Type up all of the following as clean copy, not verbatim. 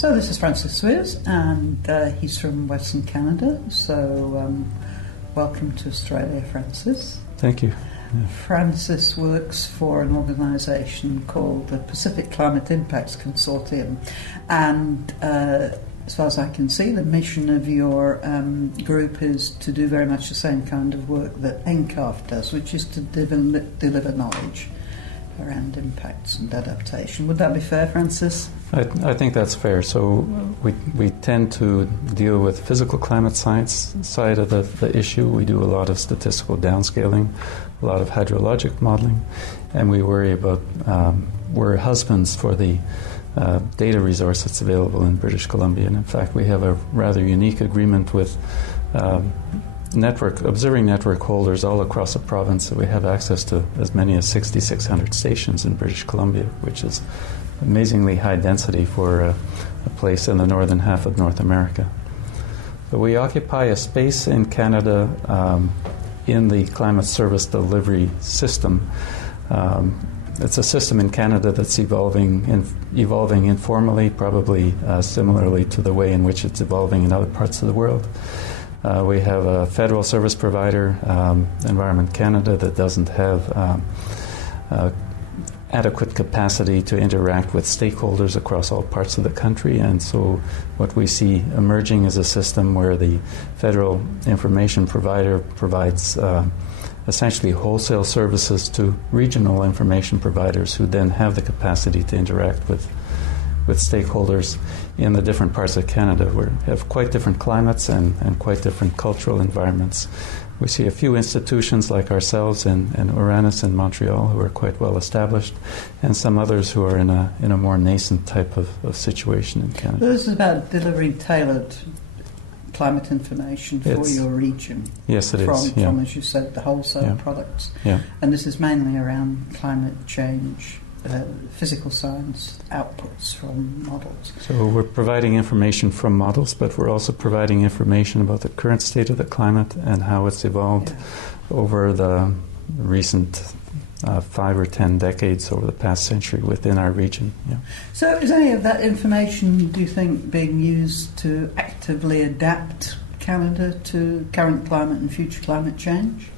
So this is Francis Zwiers, and he's from Western Canada. So welcome to Australia, Francis. Thank you. Yeah. Francis works for an organisation called the Pacific Climate Impacts Consortium, and as far as I can see, the mission of your group is to do very much the same kind of work that NCCARF does, which is to deliver knowledge around impacts and adaptation. Would that be fair, Francis? I think that's fair. So we tend to deal with physical climate science side of the issue. We do a lot of statistical downscaling, a lot of hydrologic modeling, and we worry about, we're husbands for the data resource that's available in British Columbia. And in fact, we have a rather unique agreement with observing network holders all across the province. So we have access to as many as 6,600 stations in British Columbia, which is amazingly high density for a place in the northern half of North America. So we occupy a space in Canada in the climate service delivery system. It's a system in Canada that's evolving informally, probably similarly to the way in which it's evolving in other parts of the world. We have a federal service provider, Environment Canada, that doesn't have adequate capacity to interact with stakeholders across all parts of the country, and so what we see emerging is a system where the federal information provider provides essentially wholesale services to regional information providers who then have the capacity to interact with stakeholders in the different parts of Canada. We have quite different climates and quite different cultural environments. We see a few institutions like ourselves and Uranus in Montreal who are quite well established, and some others who are in a more nascent type of situation in Canada. This is about delivering tailored climate information for your region. Yes, it is. From, as you said, the wholesale products. Yeah. And this is mainly around climate change, physical science outputs from models. So we're providing information from models, but we're also providing information about the current state of the climate and how it's evolved over the recent 5 or 10 decades, over the past century within our region. Yeah. So is any of that information, do you think, being used to actively adapt Canada to current climate and future climate change?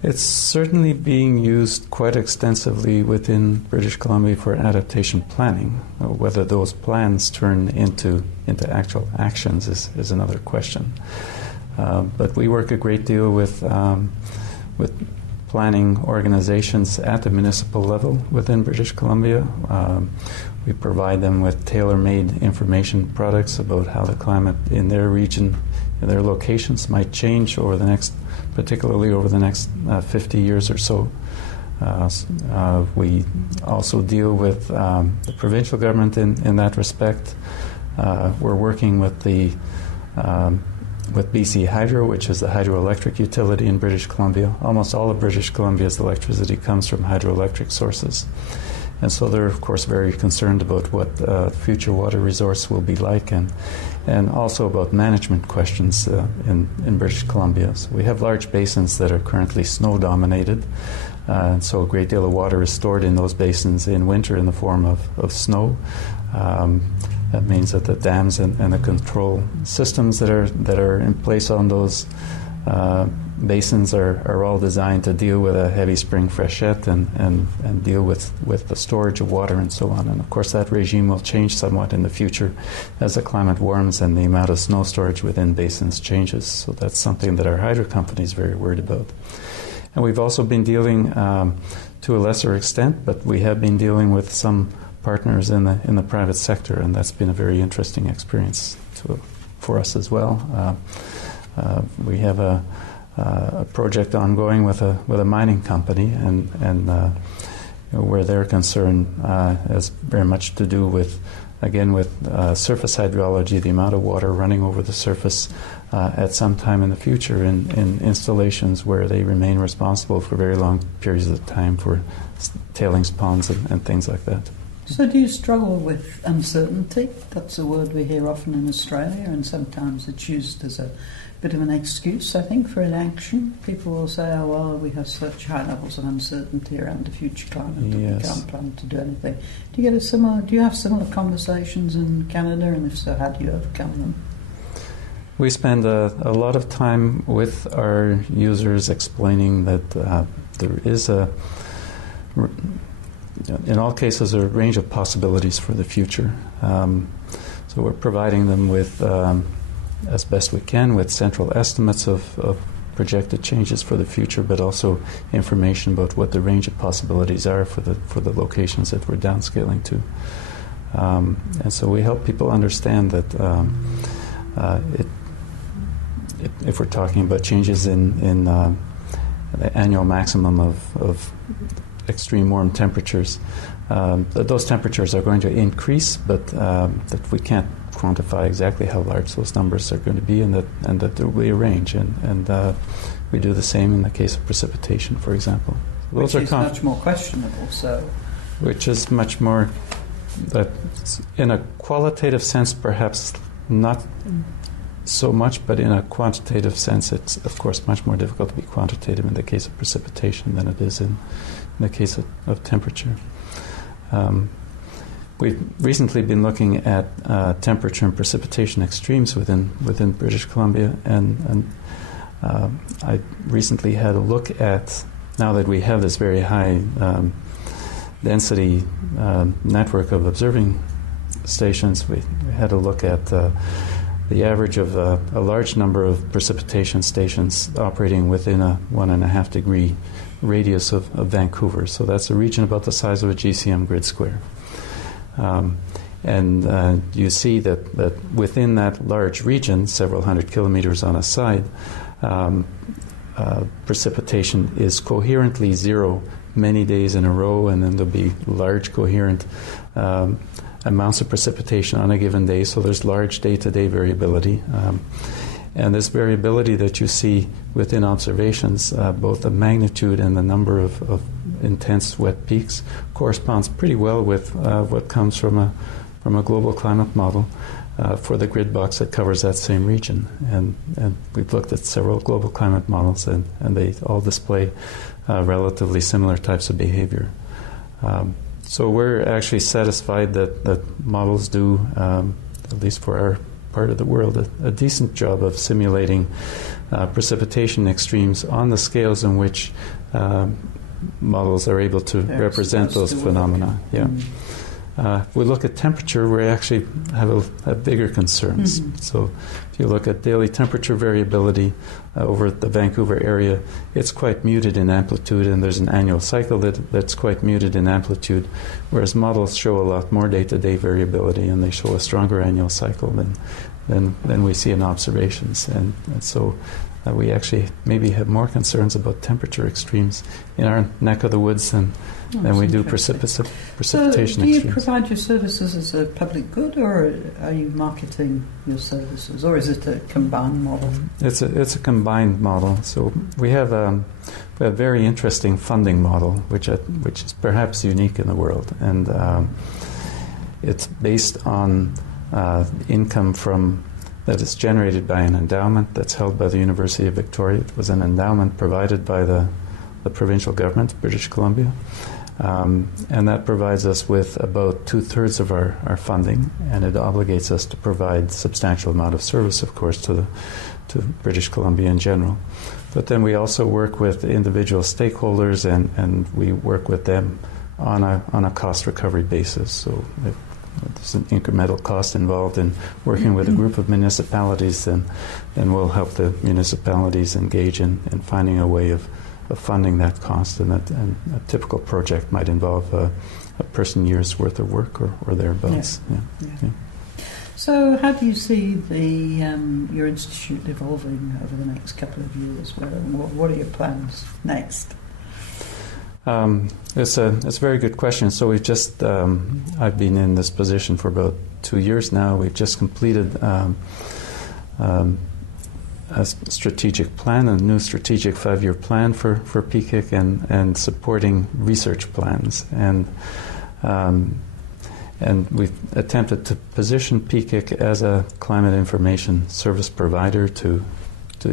It's certainly being used quite extensively within British Columbia for adaptation planning. Whether those plans turn into actual actions is another question. But we work a great deal with planning organizations at the municipal level within British Columbia. We provide them with tailor-made information products about how the climate in their region, in their locations, might change particularly over the next 50 years or so. We also deal with the provincial government in that respect. We're working with BC Hydro, which is the hydroelectric utility in British Columbia. Almost all of British Columbia's electricity comes from hydroelectric sources. And so they're, of course, very concerned about what future water resource will be like, and also about management questions in British Columbia. So we have large basins that are currently snow-dominated, and so a great deal of water is stored in those basins in winter in the form of snow. That means that the dams and the control systems that are in place on those basins are all designed to deal with a heavy spring freshet and deal with the storage of water and so on. And of course that regime will change somewhat in the future as the climate warms and the amount of snow storage within basins changes. So that's something that our hydro company is very worried about. And we've also been dealing, to a lesser extent, but we have been dealing with some partners in the private sector, and that's been a very interesting experience for us as well. We have a project ongoing with a mining company, and where their concern has very much to do with surface hydrology, the amount of water running over the surface at some time in the future in installations where they remain responsible for very long periods of time for tailings ponds and things like that. So do you struggle with uncertainty? That's a word we hear often in Australia, and sometimes it's used as a bit of an excuse, I think, for inaction. People will say, oh, well, we have such high levels of uncertainty around the future climate that we can't plan to do anything. Do you have similar conversations in Canada, and if so, how do you overcome them? We spend a lot of time with our users explaining that there is in all cases, a range of possibilities for the future. So we're providing them with, as best we can, with central estimates of projected changes for the future, but also information about what the range of possibilities are for the locations that we're downscaling to. And so we help people understand that if we're talking about changes in the annual maximum of extreme warm temperatures, those temperatures are going to increase, but that we can't quantify exactly how large those numbers are going to be, and that there will be a range. And we do the same in the case of precipitation, for example. Which is much more questionable, so... Which is much more, in a qualitative sense, perhaps not so much, but in a quantitative sense, it's, of course, much more difficult to be quantitative in the case of precipitation than it is in the case of temperature. We've recently been looking at temperature and precipitation extremes within British Columbia, and I recently had a look at, now that we have this very high density network of observing stations, we had a look at the average of a large number of precipitation stations operating within a 1.5 degree radius of Vancouver. So that's a region about the size of a GCM grid square. And you see that within that large region, several hundred kilometers on a side, precipitation is coherently zero many days in a row, and then there'll be large coherent amounts of precipitation on a given day, so there's large day-to-day variability. And this variability that you see within observations, both the magnitude and the number of intense wet peaks, corresponds pretty well with what comes from a global climate model for the grid box that covers that same region. And we've looked at several global climate models, and they all display relatively similar types of behavior. So we're actually satisfied that models do, at least for our part of the world, a decent job of simulating precipitation extremes on the scales in which models are able to represent those phenomena. Yeah. We look at temperature, we actually have bigger concerns. Mm-hmm. So if you look at daily temperature variability over the Vancouver area, it's quite muted in amplitude, and there's an annual cycle that's quite muted in amplitude, whereas models show a lot more day-to-day variability, and they show a stronger annual cycle than we see in observations. And so we actually maybe have more concerns about temperature extremes in our neck of the woods than we do precipitation extremes. So do you provide your services as a public good, or are you marketing your services, or is it a combined model? It's a combined model. So we have a very interesting funding model, which is perhaps unique in the world, and it's based on income that is generated by an endowment that's held by the University of Victoria. It was an endowment provided by the provincial government of British Columbia. And that provides us with about 2/3 of our funding, and it obligates us to provide substantial amount of service, of course, to British Columbia in general. But then we also work with individual stakeholders, and we work with them on a cost recovery basis. So if there's an incremental cost involved in working with a group of municipalities, then we'll help the municipalities engage in finding a way of funding that cost, and a typical project might involve a person year's worth of work or thereabouts. Yeah. So how do you see your institute evolving over the next couple of years? What are your plans next? It's a very good question. So we've just, I've been in this position for about 2 years now. We've just completed a strategic plan, a new strategic 5-year plan for PCIC, and supporting research plans. And And we've attempted to position PCIC as a climate information service provider to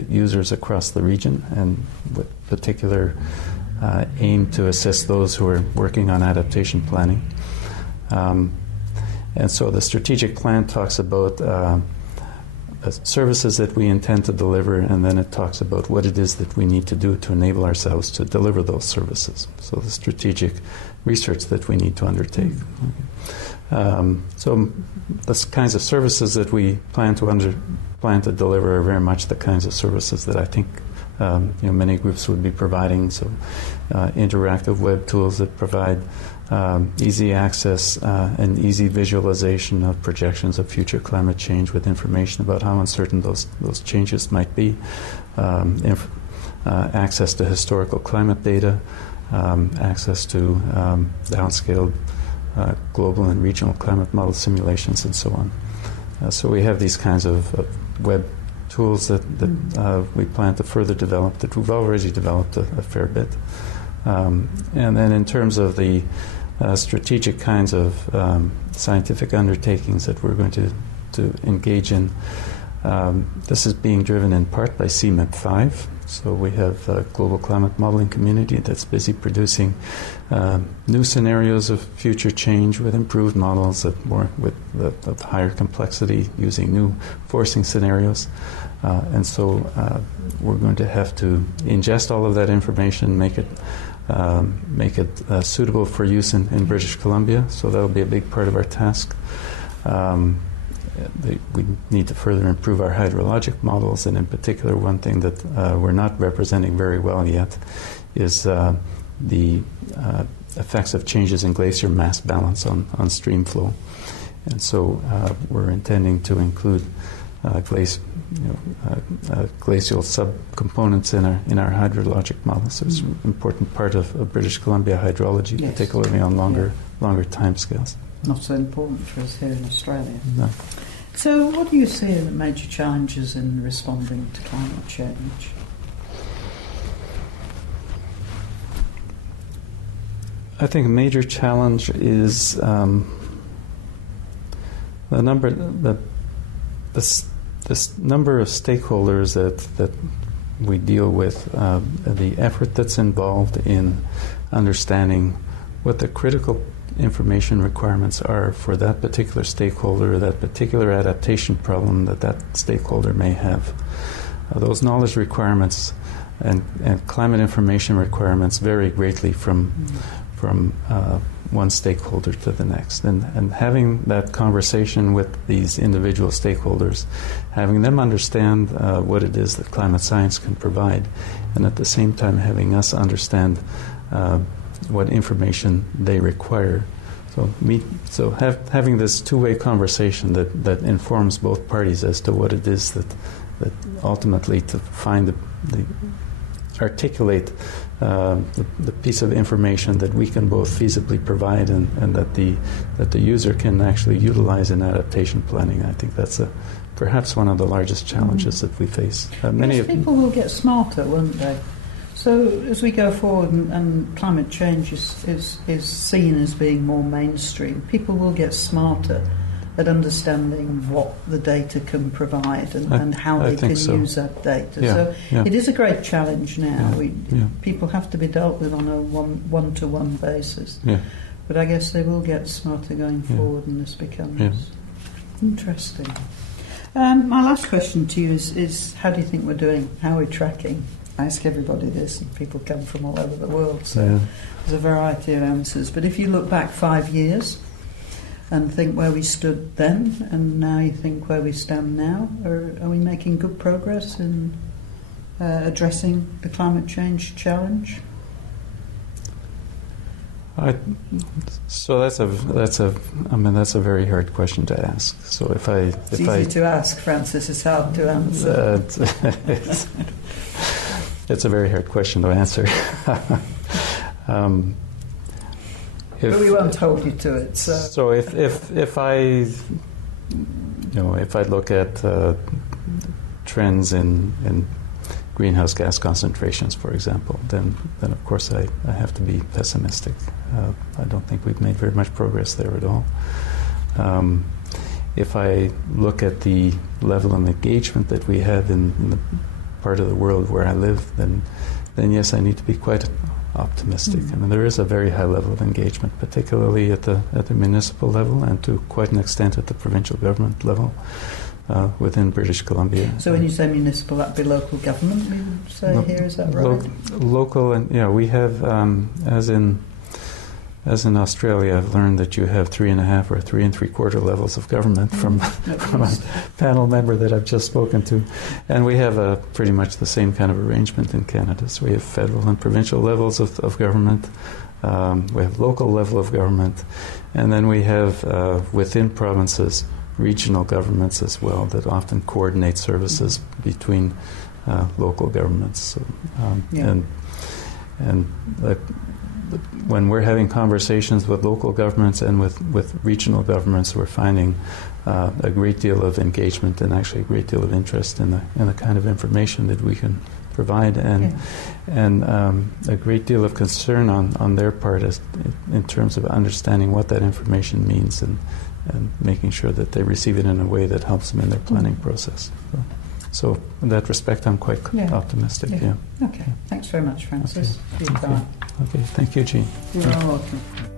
users across the region, and with particular aim to assist those who are working on adaptation planning. And so the strategic plan talks about services that we intend to deliver, and then it talks about what it is that we need to do to enable ourselves to deliver those services. So the strategic research that we need to undertake. So the kinds of services that we plan to deliver are very much the kinds of services that I think many groups would be providing. So interactive web tools that provide easy access and easy visualization of projections of future climate change with information about how uncertain those changes might be, access to historical climate data, access to downscaled global and regional climate model simulations, and so on. So we have these kinds of web tools that we plan to further develop, that we've already developed a fair bit. And then in terms of the strategic kinds of scientific undertakings that we're going to engage in, this is being driven in part by CMIP5. So we have a global climate modeling community that's busy producing new scenarios of future change with improved models of higher complexity, using new forcing scenarios. And so we're going to have to ingest all of that information, make it suitable for use in British Columbia. So that'll be a big part of our task. We need to further improve our hydrologic models, and in particular, one thing that we're not representing very well yet is the effects of changes in glacier mass balance on stream flow. And so we're intending to include glacial subcomponents in our hydrologic models. So it's an important part of British Columbia hydrology, yes, particularly on longer timescales. Not so important for us here in Australia. No. So what do you see as the major challenges in responding to climate change? I think a major challenge is the number of stakeholders that we deal with, the effort that's involved in understanding what the critical information requirements are for that particular stakeholder, that particular adaptation problem that stakeholder may have. Those knowledge requirements and climate information requirements vary greatly from one stakeholder to the next. And having that conversation with these individual stakeholders, having them understand what it is that climate science can provide, and at the same time having us understand what information they require. So having this two-way conversation that informs both parties as to what it is that ultimately to find articulate the piece of information that we can both feasibly provide and that the user can actually utilize in adaptation planning. I think that's perhaps one of the largest challenges that we face. Many people will get smarter, won't they? So as we go forward and climate change is seen as being more mainstream, people will get smarter at understanding what the data can provide and how they can use that data. Yeah, It is a great challenge now. People have to be dealt with on a one-to-one basis. Yeah. But I guess they will get smarter going forward, and this becomes interesting. My last question to you is how do you think we're doing? How are we tracking? I ask everybody this, and people come from all over the world, so there's a variety of answers. But if you look back 5 years and think where we stood then, and now you think where we stand now, are we making good progress in addressing the climate change challenge? So that's a very hard question to ask. So it's easy to ask, Francis. It's hard to answer. It's a very hard question to answer. But we won't hold you to it. So if I look at trends in greenhouse gas concentrations, for example, then of course I have to be pessimistic. I don't think we've made very much progress there at all. If I look at the level of engagement that we have in the part of the world where I live, then yes, I need to be quite optimistic. I mean, there is a very high level of engagement, particularly at the municipal level and to quite an extent at the provincial government level within British Columbia. So when you say municipal, that'd be local government, we would say here, is that right? Local, and we have, as in Australia, I've learned that you have 3.5 or 3 3/4 levels of government from a panel member that I've just spoken to. And we have pretty much the same kind of arrangement in Canada. So we have federal and provincial levels of government. We have local level of government. And then we have, within provinces, regional governments as well that often coordinate services between local governments. So, when we're having conversations with local governments and with regional governments, we're finding a great deal of engagement and actually a great deal of interest in the kind of information that we can provide, and a great deal of concern on their part in terms of understanding what that information means and making sure that they receive it in a way that helps them in their planning process. So in that respect, I'm quite optimistic. Yeah. Okay. Thanks very much, Francis. Okay. Okay. Thank you, Jean. You're welcome.